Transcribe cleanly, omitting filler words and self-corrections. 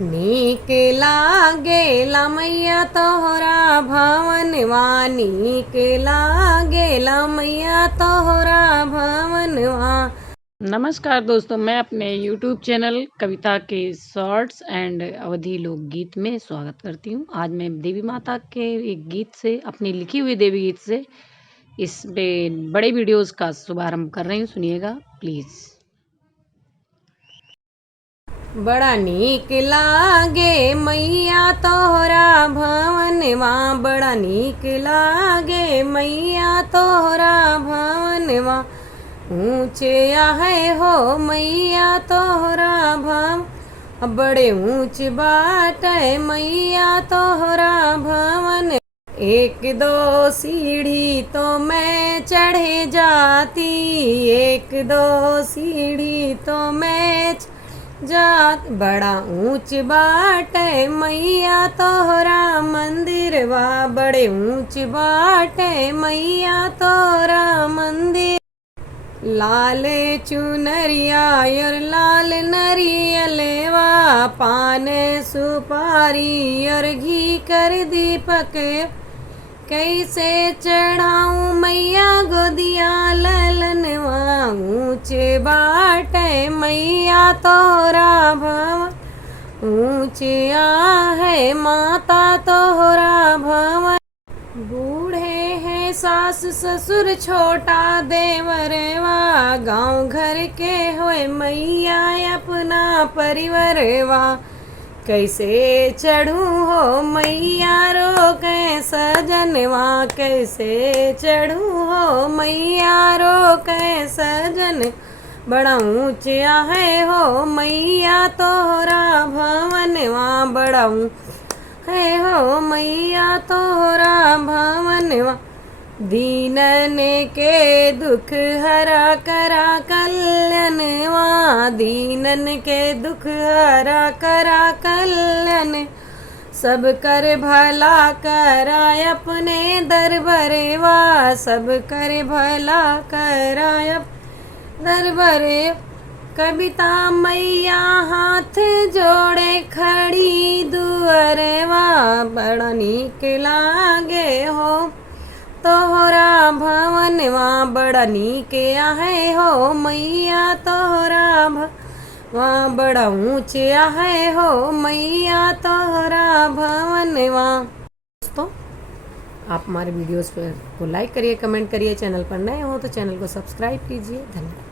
नीक लागेला मैया तोहरा भवनवा, नीक लागेला मैया तोहरा भवनवा। नमस्कार दोस्तों, मैं अपने YouTube चैनल कविता के शॉर्ट्स एंड अवधि लोकगीत में स्वागत करती हूँ। आज मैं देवी माता के एक गीत से, अपनी लिखी हुई देवी गीत से इस बड़े वीडियोस का शुभारंभ कर रही हूँ। सुनिएगा प्लीज़। बड़ा नीक लागे मैया तोहरा भवनवा, बड़ा नीक लागे मैया तोहरा भवनवा। ऊंचे आहे हो मैया तोहरा भवन, बड़े ऊंच बाटे मैया तोहरा भवन। एक दो सीढ़ी तो मैं चढ़े जाती, एक दो सीढ़ी तो मैं जात। बड़ा ऊंच बाटे मैया तोहरा मंदिरवा, बड़े ऊंच बाटे मैया तोहरा मंदिर। लाल चुनरिया और लाल नरियलवा, पान सुपारी और घी कर दीपक। कैसे चढ़ाऊं मैया गोदिया ललनवा, ऊंचे बाटे मैया तोहरा भवन, ऊंचे है माता तोहरा भवन। बूढ़े हैं सास ससुर छोटा देवरवा, गांव घर के होए मैया अपना परिवारवा। कैसे चढ़ूं हो मैया रोके सजनवा, कैसे चढ़ूं हो मैया रोके सजन। बड़ा ऊंचा है हो मैया तोहरा भवनवा, बड़ा है हो मैया तोहरा भवनवा। दीनन के दुख हरा करा कल्याणवा, दीनन के दुख हरा करा कल्याण। सब कर भला कराय अपने दरबारवा, सब कर भला कराय दरबारे। कविता मैया हाथ जोड़े खड़ी दुअरवा, बड़ा नीक लागे हो तोहरा भवनवा, बड़ा नीक आहे हो मैया तोहरा भवनवा। बड़ा ऊंचा है हो मैया तोहरा भवनवा। दोस्तों, आप हमारे वीडियोस को लाइक करिए, कमेंट करिए। चैनल पर नए हो तो चैनल को सब्सक्राइब कीजिए। धन्यवाद।